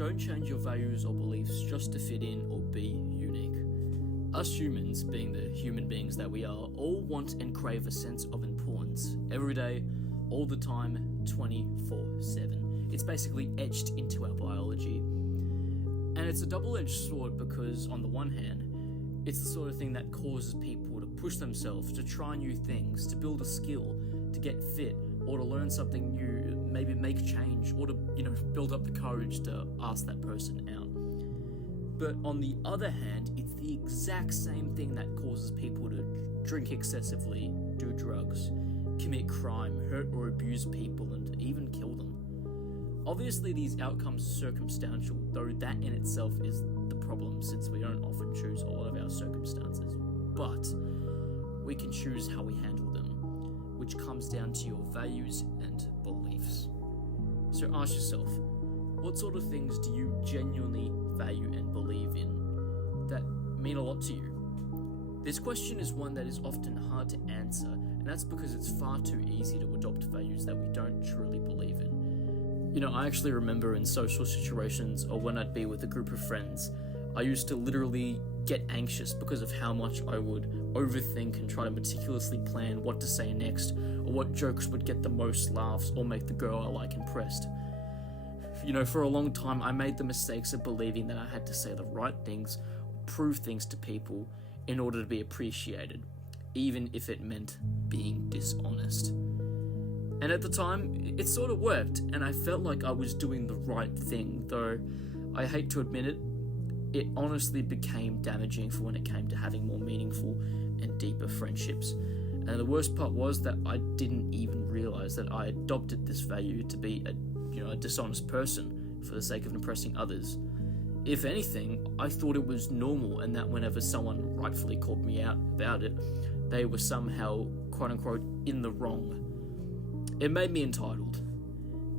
Don't change your values or beliefs just to fit in or be unique. Us humans, being the human beings that we are, all want and crave a sense of importance every day, all the time, 24/7. It's basically etched into our biology. And it's a double-edged sword because, on the one hand, it's the sort of thing that causes people to push themselves, to try new things, to build a skill, to get fit, or to learn something new, maybe make change, or to, build up the courage to ask that person out. But on the other hand, it's the exact same thing that causes people to drink excessively, do drugs, commit crime, hurt or abuse people, and even kill them. Obviously, these outcomes are circumstantial, though that in itself is the problem, since we don't often choose all of our circumstances. But we can choose how we handle them, which comes down to your values and beliefs. So ask yourself, what sort of things do you genuinely value and believe in that mean a lot to you? This question is one that is often hard to answer, and that's because it's far too easy to adopt values that we don't truly believe in. I actually remember in social situations or when I'd be with a group of friends, I used to literally get anxious because of how much I would overthink and try to meticulously plan what to say next, or what jokes would get the most laughs or make the girl I like impressed. For a long time I made the mistakes of believing that I had to say the right things, prove things to people in order to be appreciated, even if it meant being dishonest. And at the time, it sort of worked, and I felt like I was doing the right thing, though I hate to admit it, it honestly became damaging for when it came to having more meaningful and deeper friendships. And the worst part was that I didn't even realize that I adopted this value to be a dishonest person for the sake of impressing others. If anything, I thought it was normal, and that whenever someone rightfully called me out about it, they were somehow, quote-unquote, in the wrong. It made me entitled.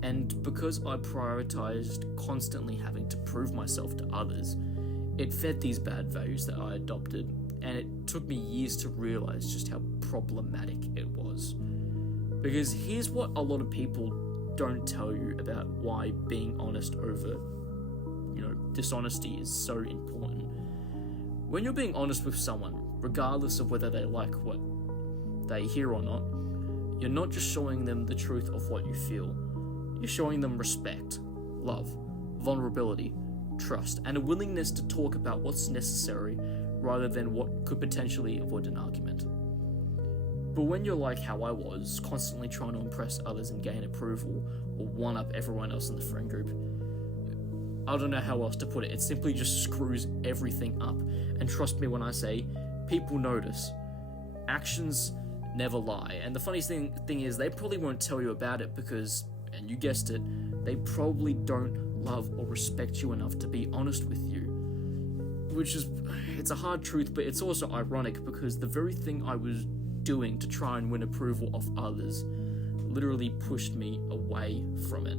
And because I prioritized constantly having to prove myself to others, it fed these bad values that I adopted, and it took me years to realize just how problematic it was. Because here's what a lot of people don't tell you about why being honest over, dishonesty is so important. When you're being honest with someone, regardless of whether they like what they hear or not, you're not just showing them the truth of what you feel. You're showing them respect, love, vulnerability, trust, and a willingness to talk about what's necessary rather than what could potentially avoid an argument. But when you're like how I was, constantly trying to impress others and gain approval, or one-up everyone else in the friend group, I don't know how else to put it. It simply just screws everything up. And trust me when I say, people notice. Actions never lie. And the funniest thing is, they probably won't tell you about it because, and you guessed it, they probably don't love or respect you enough to be honest with you. It's a hard truth, but it's also ironic because the very thing I was doing to try and win approval of others literally pushed me away from it.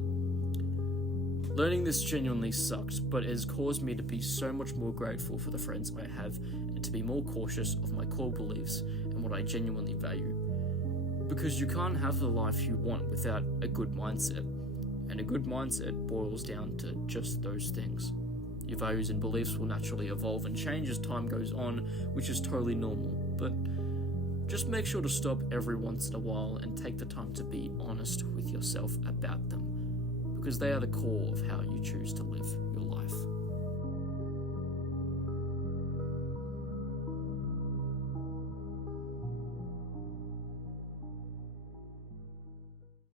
Learning this genuinely sucked, but it has caused me to be so much more grateful for the friends I have and to be more cautious of my core beliefs and what I genuinely value. Because you can't have the life you want without a good mindset, and a good mindset boils down to just those things. Your values and beliefs will naturally evolve and change as time goes on, which is totally normal, but just make sure to stop every once in a while and take the time to be honest with yourself about them, because they are the core of how you choose to live.